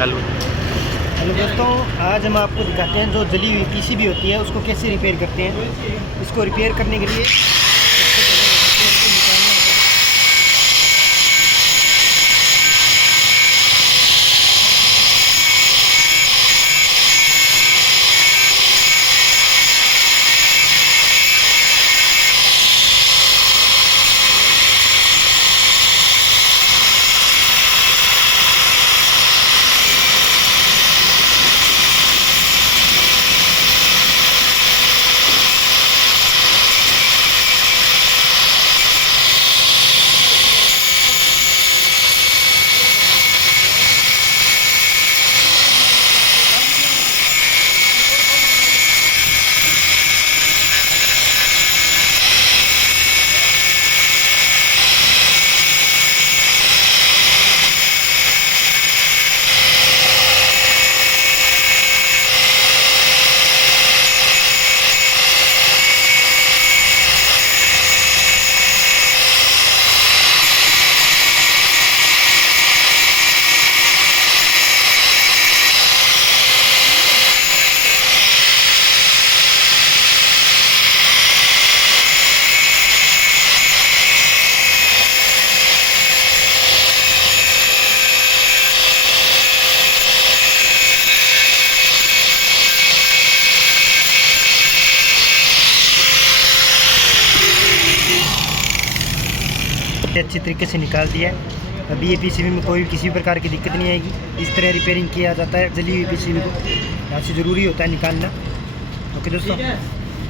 Hello hello दोस्तों, आज हम आपको दिखाते हैं जो जली हुई पीसीबी होती है उसको कैसे रिपेयर करते हैं। इसको रिपेयर करने के लिए अच्छी तरीके से निकाल दिया है। अभी ये पीसीबी में कोई किसी प्रकार की दिक्कत नहीं आएगी। इस तरह रिपेयरिंग किया जाता है जली हुई पीसीबी को। यहाँ से ज़रूरी होता है निकालना। ओके दोस्तों।